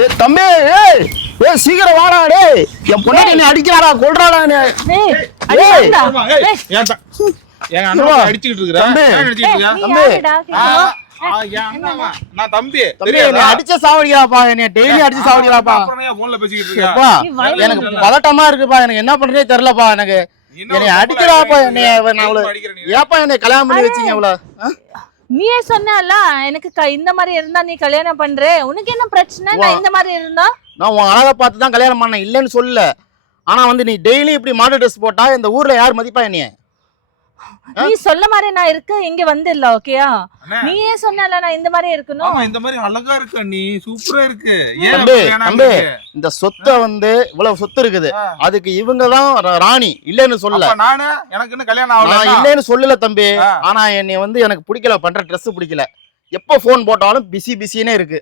ஏ தம்பி சீக்கிரம் வாடா டேய் என் பொண்டாட்டி நீ அடிக்கிறாடா கொல்றாடா நீ எங்க அண்ணா அடிச்சிட்டு இருக்கற நான் தம்பி நீ அடிச்ச சாவடியாப்பா என்னைய டெய்லி அடிச்சு சாவடியாப்பா அப்புறம் ஏன் போன்ல பேசிட்டு இருக்கா எனக்கு பதட்டமா இருக்குப்பா எனக்கு என்ன பண்றதே தெரியலப்பா எனக்கு என்னை அடிக்கிறாப்பா என்னைய ஏப்பா என்னை கல்யாணம் பண்ணி வச்சீங்க இவ்வளவு நீயே சொன்னல எனக்கு இந்த மாதிரி இருந்தா நீ கல்யாணம் பண்ற உனக்கு என்ன பிரச்சனை நான் இந்த மாதிரி இருந்தா நான் உன் அழகை பார்த்து தான் கல்யாணம் பண்ணேன் இல்லைன்னு சொல்லல ஆனா வந்து நீ டெய்லி இப்படி மாடல் ட்ரெஸ் போட்டா இந்த ஊர்ல யார் மதிப்பா என்னைய நீ சொல்ல மாதிரி நான் இருக்கு இங்க வந்துடல ஓகேயா நீயே சொன்னல நான் இந்த மாதிரி இருக்கணும் ஆமா இந்த மாதிரி அழகா இருக்கு நீ சூப்பரா இருக்கு தம்பி இந்த சொத்தை வந்து இவ்வளவு சொத்து இருக்குது அதுக்கு இவங்க தான் ராணி இல்லன்னு சொல்லல நானு எனக்கு இன்னும் கல்யாணம் ஆகல நான் இல்லன்னு சொல்லல தம்பி ஆனா என்னை வந்து எனக்கு பிடிக்கல பண்ற ட்ரெஸ் பிடிக்கல எப்ப போன் போட்டாலும் பிஸினே இருக்கு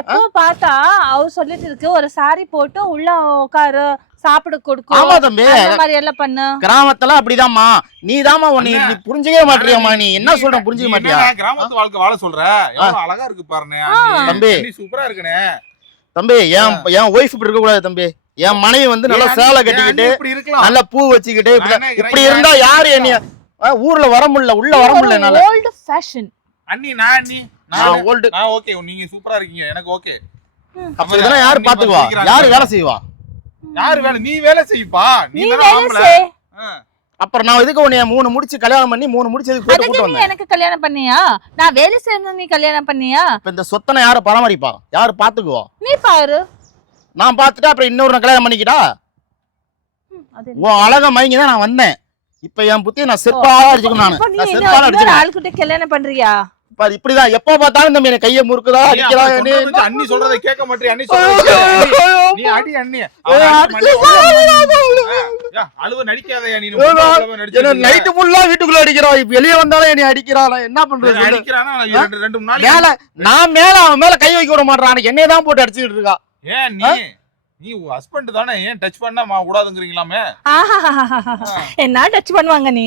எப்போ பார்த்தா அவர் சொல்லிட்டு இருக்கு ஒரு சாரி போட்டு உள்ள உட்காரு சாப்பிட கொடுக்கும் ஆமா தம்பி அந்த மாதிரி எல்லாம் பண்ணு கிராமத்துல அப்படிதாம்மா நீதாம்மா நீ புரிஞ்சுக்கவே மாட்டியாமா நீ என்ன சொல்ற புரிஞ்சுக்க மாட்டியா கிராமத்து வாழ்க்கை வாழ சொல்ற எவ்வளவு அழகா இருக்கு பாருங்க தம்பி நீ சூப்பரா இருக்குனே தம்பி என் ஒய்ஃப் இப்படி இருக்க கூடாது தம்பி என் மனைவி வந்து நல்லா சேலை கட்டிக்கிட்டு நல்ல பூ வச்சுக்கிட்டு இப்படி இருந்தா யாரு என்னைய ஊர்ல வர முடியல உள்ள வர முடியல என்னால ஓல்ட் ஃபேஷன் அண்ணி நான் ஓல்ட் ஓகே நீங்க சூப்பரா இருக்கீங்க எனக்கு ஓகே அப்ப இதெல்லாம் யாரு பாத்துக்குவா யாரு வேலை செய்வா யாரு வேலை நீ வேலை செய்யப்பா நீ வேலை செய் அப்புறம் நான் இதுக்கு உன்னைய 3 முடிச்சு கல்யாணம் பண்ணி 3 முடிச்சு இதுக்கு போட்டு அதுக்கு நீ எனக்கு கல்யாணம் பண்ணியா நான் வேலை செய்யணும் நீ கல்யாணம் பண்ணியா இப்ப இந்த சொத்தனை யாரு பராமரிப்பா யாரு பாத்துக்குவா நீ பாரு நான் பாத்துட்டு அப்புறம் இன்னொரு கல்யாணம் பண்ணிக்கிட்டா உன் அழக மயங்கி தான் நான் வந்தேன் இப்ப என் புத்திய நான் செருப்பால அடிச்சுக்கணும் நான் செருப்பால அடிச்சுக்கணும் ஆள்கிட்ட கல்யாணம் பண்றியா இப்படிதான் எப்ப பார்த்தாலும் இந்த மீன் கைய முறுக்குதா அடிக்கிறா அண்ணி சொல்றதை கேட்க மாட்டேன் அண்ணி சொல்றதை நீ அடி அண்ணி அழுவ நடிக்காதயா நீ நைட்டு ஃபுல்லா வீட்டுக்குள்ள அடிக்கிறா இப்ப வெளிய வந்தாலும் என்னை அடிக்கிறா நான் என்ன பண்றது அடிக்கிறானா 2 நாள் மேல நான் மேல அவன் மேல கை வைக்க விட மாட்டான் என்னைய தான் போட்டு அடிச்சிட்டு இருக்கா ஏன் நீ ஹஸ்பண்ட் தானே ஏன் டச் பண்ணா கூடாதுங்கறீங்களாமே என்ன டச் பண்ணுவாங்க நீ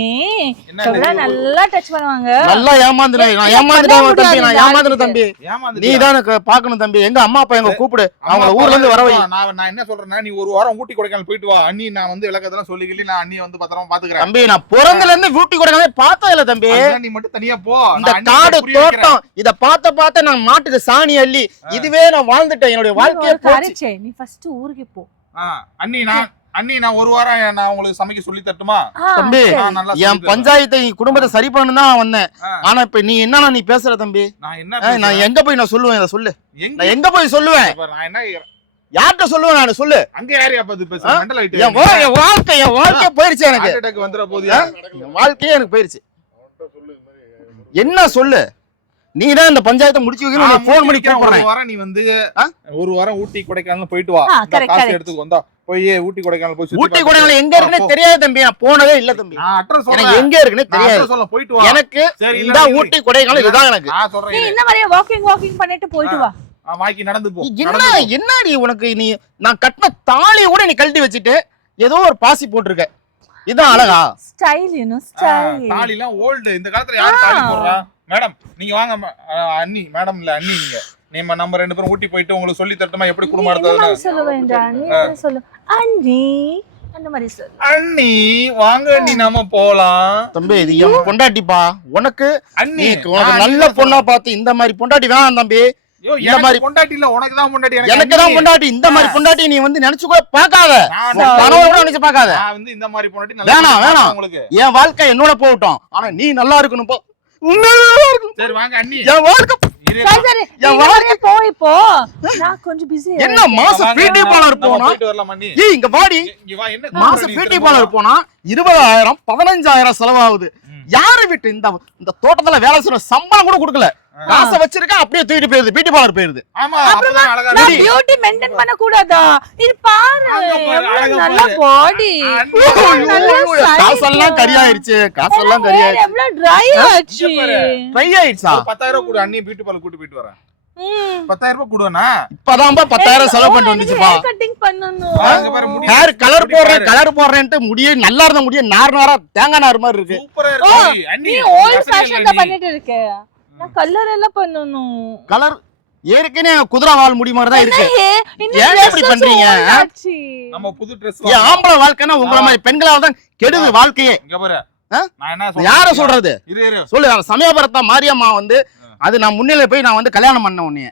நல்லா டச் பண்ணுவாங்க நல்லா ஏமாந்துறேன் தம்பி நீ தான் பாக்கணும் தம்பி எங்க அம்மா அப்பா எங்க கூப்பிடு அவங்க ஊர்ல இருந்து வர வை நான் என்ன சொல்றேன்னா நீ ஒரு வாரம் ஊட்டி கொடைக்கானல் போயிட்டு வா அண்ணி நான் வந்து விளக்கதெல்லாம் சொல்லிக்கலி நான் அண்ணியை வந்து பத்திரமா பாத்துக்கிறேன் தம்பி நான் பிறந்தல இருந்து ஊட்டி கொடைக்கானல் பார்த்தது இல்ல தம்பி நீ மட்டும் தனியா போ இந்த காடு தோட்டம் இத பார்த்த நான் மாட்டுக்கு சாணி அள்ளி இதுவே நான் வாழ்ந்துட்டேன் என்னோட வாழ்க்கையை போச்சு நீ ஃபர்ஸ்ட் ஊருக்கு போ அண்ணி நான் ஒரு வாரம் நான் உங்களுக்கு சமைக்க சொல்லி தட்டுமா தம்பி என் பஞ்சாயத்தை குடும்பத்தை சரி பண்ணு தான் வந்தேன் ஆனா இப்ப நீ என்ன நீ பேசுற தம்பி நான் எங்க போய் நான் சொல்லுவேன் இத சொல்லு நான் எங்க போய் சொல்லுவேன் யார்கிட்ட சொல்லுவேன் நான் சொல்லு அங்க யாரையா பார்த்து பேசுற மெண்டல் ஆயிட்டு என் வாழ்க்கை போயிருச்சு எனக்கு அட்டாக் வந்துற போதியா என் வாழ்க்கையே எனக்கு போயிருச்சு என்ன சொல்லு நீ தான் இந்த பஞ்சாயத்தை முடிச்சு வைக்கணும் நான் ஃபோன் பண்ணி கூப்பிடுறேன் ஒரு வாரம் நீ வந்து ஒரு வாரம் ஊட்டி கொடைக்கானல் போயிட்டு வா காசு எடுத்துக்கு வந்தா போய் ஊட்டி கொடைக்கானல் போய் ஊட்டி கொடைக்கானல் எங்க இருக்குன்னு தெரியாது தம்பி நான் போனதே இல்ல தம்பி நான் அட்ரஸ் சொல்றேன் எனக்கு எங்க இருக்குன்னு தெரியாது சொல்ல போயிட்டு வா எனக்கு இந்த ஊட்டி கொடைக்கானல் இதுதான் எனக்கு நான் சொல்றேன் நீ இந்த மாதிரி வாக்கிங் பண்ணிட்டு போயிட்டு வா வாக்கி நடந்து போ என்னடி உனக்கு நீ நான் கட்டின தாலியை கூட நீ கழட்டி வச்சிட்டு ஏதோ ஒரு பாசி போட்டுருக்க இதான் அழகா ஸ்டைல் ஸ்டைல் தாலிலாம் ஓல்ட் இந்த காலத்துல யார் தாலி போடுறா மேடம் நீங்க வாங்க அண்ணி மேடம் இல்ல அண்ணி நீங்க நம்ம 2 பேரும் ஊட்டி போயிட்டு உங்களுக்கு சொல்லி தரட்டுமா எப்படி குடும்பம் நடத்துறது சொல்ல வேண்டாம் நீ சொல்லு அண்ணி அந்த மாதிரி சொல்லு அண்ணி வாங்க அண்ணி நாம போலாம் தம்பி இது என் பொண்டாட்டிப்பா உனக்கு அண்ணி உனக்கு நல்ல பொண்ணா பார்த்து இந்த மாதிரி பொண்டாட்டி வேணாம் தம்பி இந்த மாதிரி பொண்டாட்டி இல்ல உனக்கு தான் பொண்டாட்டி எனக்கு தான் பொண்டாட்டி இந்த மாதிரி பொண்டாட்டி நீ வந்து நினைச்சு கூட பார்க்காத கனவு கூட நினைச்சு பார்க்காத நான் வந்து இந்த மாதிரி பொண்டாட்டி நல்லா வேணாம் உங்களுக்கு என் வாழ்க்கை என்னோட போகட்டும் ஆனா நீ நல்லா இருக்கணும் போ சரி வாங்க அண்ணி என் வாழ்க்கை போய் போ நான் கொஞ்சம் பிஸி என்ன மாசம் பியூட்டி பார்லர் போனா போயிட்டு வரலாம் அண்ணி இங்க வாடி இங்க வா என்ன மாசம் பியூட்டி பார்லர் போனா 20000 15000 செலவாகுது யாரு விட்டு இந்த தோட்டத்துல வேலை செய்யற சம்பளம் கூட கொடுக்கல காசை வச்சிருக்கா அப்படியே தூக்கிட்டு போயிருது பியூட்டி பார்லர் போயிருது ஆமா அப்பதான் அழகா நான் பியூட்டி மெயின்டெய்ன் பண்ண கூடாதா இது பாரு நல்ல பாடி காசெல்லாம் கரியாயிருச்சு எவ்வளவு ட்ரை ஆச்சு ட்ரை ஆயிடுச்சா 10000 கூட அண்ணி பியூட்டி பார்லர் கூட்டி போயிட்டு வரேன் 10000 கூடனா இப்பதான் 10000 செலவு பண்ணிட்டு வந்துச்சுப்பா கட்டிங் பண்ணனும் ஹேர் கலர் போடுறேன்ட்டு முடியே நல்லா இருந்த முடியே நாரா தேங்காய் நார் மாதிரி இருக்கு சூப்பரா இருக்கு நீ ஓல்ட் ஃபேஷன் தான் பண்ணிட்டு இருக்க நான் கலர் எல்லாம் பண்ணனும் கலர் ஏற்கனவே குதிரை வால் முடி மாதிரி தான் இருக்கு. இந்த ஏன் dress இப்படி வச்சு பண்றீங்க? ஓடாச்சு. நம்ம புது ட்ரெஸ் ஏன் ஆம்பளை வாழ்க்கைன்னா உங்கள மாதிரி பெண்களால தான் கெடுது வாழ்க்கையே. இங்க பாரு ஆ? நான் என்ன யார சொல்றேன் சொல்றது இரு சொல்லு. சமயபுரத்தா மாரியம்மா வந்து அது நான் முன்னிலை போய் நான் வந்து கல்யாணம் பண்ண உன்னைய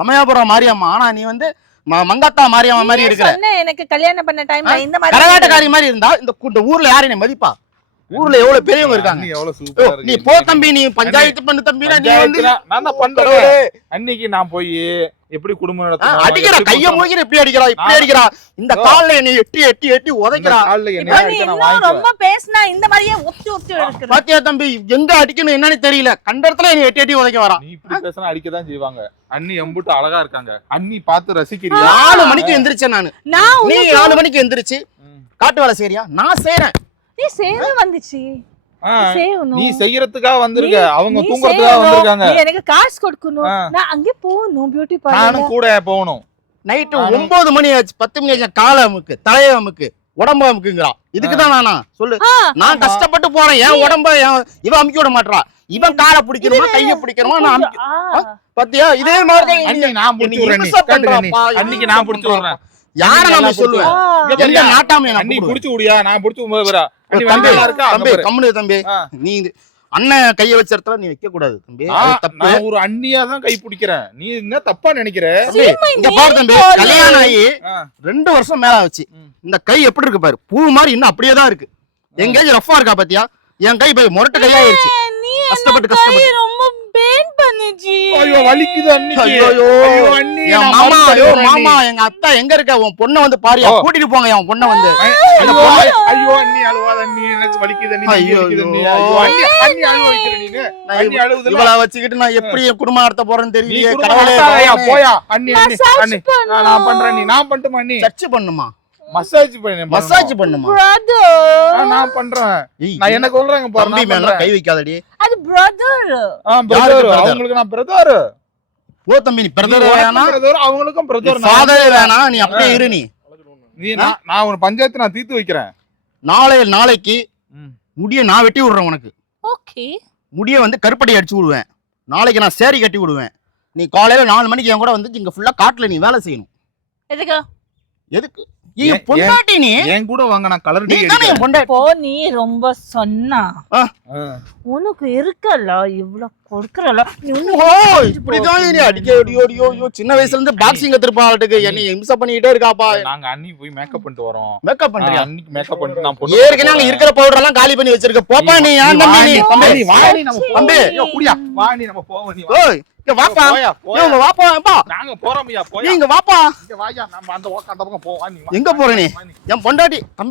சமயபுரம் மாரியம்மா. ஆனா நீ வந்து மங்காத்தா மாரியம்மா மாதிரி நீ இருக்கிற. சொன்ன எனக்கு கல்யாணம் பண்ண டைம்ல இந்த மாதிரி கரகாட்டக்காரி மாதிரி இருந்தா இந்த ஊர்ல யாரு என்ன மதிப்பா? ஊர்ல எவ்வளவு பெரியவங்க இருக்காங்க. அண்ணி எவ்வளவு சூப்பரா நீ இருக்கு. போ தம்பி, நீ பஞ்சாயத்து பண்ணு தம்பி. நீ வந்து நான் தான் பண்றேன். அன்னைக்கு நான் போய் எப்படி குடும்பம் நடத்தணும் அடிக்கிறா, கைய மூக்கிற இப்படி அடிக்கிறா, இப்படி அடிக்கிறா. இந்த கால்ல என்னை எட்டி எட்டி எட்டி உதைக்கிறா. கால்ல என்ன இப்ப நீ அடிக்க நான் இன்னும் வாங்கிக்கிறேன். ரொம்ப பேசினா இந்த மாதிரியே ஒத்தி ஒத்தி எடுக்கிற. பாத்தியா தம்பி, எங்க அடிக்கணும் என்னன்னு தெரியல. கண்ட இடத்துல என்னை எட்டி எட்டி உதைக்க வரா. நீ இப்படி பேசினா அடிக்கதான் செய்வாங்க. அண்ணி எம்புட்டு அழகா இருக்காங்க. அண்ணி பார்த்து ரசிக்கிறியா? 4 மணிக்கு எந்திரிச்சேன் நானு. நான் நீ 4 மணிக்கு எந்திரிச்சு காட்டு வேலை செய்யறியா? நான் செய்யறேன். நீ சேர வந்துச்சு. ஆ, செய்யணும். நீ செய்யறதுக்காக வந்திருக்க, அவங்க நீ தூங்கறதுக்காக செய்யணும். வந்திருக்காங்க. நீ எனக்கு காசு கொடுக்கணும். நான் அங்கே போகணும் பியூட்டி பார்லர். நானும் கூட போகணும். நைட்டு 9 மணி ஆச்சு, 10 மணி ஆச்சு. காலை அமுக்கு, தலையை அமுக்கு, உடம்ப அமுக்குங்கிறா. இதுக்குதான் நானா சொல்லு. நான் கஷ்டப்பட்டு போறேன். என் உடம்ப இவன் அமுக்கி விட மாட்டா. இவன் காலை பிடிக்கணுமா கைய பிடிக்கணுமா? நான் பாத்தியா இதே மாதிரி அண்ணி நான் புடிச்சு விடுறேன். அன்னைக்கு நான் புடிச்சு விடுறேன். யார நான் சொல்லுவேன்? எந்த நாட்டாமே நான் அண்ணி கூப்பிடுவேன். புடிச்சு விடியா, நான் புடிச்சு விடுறா. அண்ணி தம்பி, வந்து இருக்கா தம்பி கம்முனு தம்பி. நீ அண்ணன் கைய வச்ச இடத்துல நீ வைக்க கூடாது தம்பி. அது தப்பு. நான் ஒரு அண்ணியா தான் கை பிடிக்கிறேன். நீ என்ன தப்பா நினைக்கிற? இங்க பாரு தம்பி, கல்யாணம் ஆகி 2 வருஷம் மேல ஆச்சு. இந்த கை எப்படி இருக்கு பாரு, பூ மாதிரி இன்னும் அப்படியே தான் இருக்கு. எங்கேயும் ரஃபா இருக்கா பாத்தியா? என் கை போய் முரட்டு கையாயிருச்சு. கஷ்டப்பட்டு ரொம்ப பெயின் பண்ணுச்சு. ஐயோ வலிக்குது அன்னிக்கு. ஐயோ அண்ணி என் மாமா, ஐயோ மாமா, எங்க அத்தா எங்க இருக்க? உன் பொண்ணை வந்து பாரியா, கூட்டிட்டு போங்க என் பொண்ணை வந்து. ஐயோ அண்ணி அழுவாத அண்ணி, எனக்கு வலிக்குது அண்ணி, வலிக்குது அண்ணி. ஐயோ அண்ணி, அண்ணி அழுவ வைக்கிற நீனு. அண்ணி அழுவுதுல. இவள வச்சுக்கிட்டு நான் எப்படி என் குடும்பம் நடத்த போறேன்னு நீ தெரியலையே. குடும்பம் கடவுளே, நடத்தாதயா, கடவுளே. போயா அண்ணி அண்ணி அண்ணி. நான் பண்றேன் அண்ணி, நான் பண்ணட்டுமா அண்ணி? சர்ச் பண்ணுமா? மசாஜ் பண்ணு, மசாஜ் பண்ணுமா? பிரதர், நான் பண்றேன். நான் என்ன சொல்றேங்க பாரு, தம்பி மேல கை வைக்காதடி. அது பிரதர். பிரதர், அவங்களுக்கு நான் பிரதர். ஓ தம்பி, நீ பிரதர் வேணா, பிரதர் அவங்களுக்கும் பிரதர். ஃபாதர் வேணா, நீ அப்படியே இரு. நீ நான் ஒரு பஞ்சாயத்து நான் தீர்த்து வைக்கிறேன். நாளைக்கு முடிய நான் வெட்டி விடுறேன் உனக்கு. ஓகே, முடிய வந்து கருப்படி அடிச்சு விடுவேன். நாளைக்கு நான் சேரி கட்டி விடுவேன். நீ காலையில 4 மணிக்கு என் கூட வந்து இங்க ஃபுல்லா காட்டுல நீ வேலை செய்யணும். எதுக்கு? என் பொண்டாட்டி நீ என் கூட வாங்க, நான் கலர் நீ தானே என் பொண்டாட்டி. போ, நீ ரொம்ப சொன்னா உனக்கு இருக்கல இவ்வளவு கொடுக்கறல. இப்படிதான் நீ அடிக்க ஓடியோ சின்ன வயசுல இருந்து பாக்ஸிங் கத்துப்பாட்டுக்கு என்னை இம்சை பண்ணிட்டே இருக்காப்பா. நாங்க அண்ணி போய் மேக்கப் பண்ணிட்டு வரோம். மேக்கப் பண்றியா? அன்னிக்கு மேக்கப் பண்ணிட்டு நான் பொண்ணு ஏற்கனவே அங்க இருக்கிற பவுடர் எல்லாம் காலி பண்ணி வச்சிருக்க. போப்பா நீ. ஏன் தம்பி நீ? தம்பி வாடி நம்ம தம்பி குடியா வாடி நம்ம போவோம். நீ ஓய் இங்க வாப்பா. இங்க வாப்பா. நாங்க போறோம்யா, போய் நீ இங்க வாப்பா. இங்க வாயா, நம்ம அந்த பக்கம் போவோம். எங்க போற நீ? என் பொண்டாட்டி தம்பி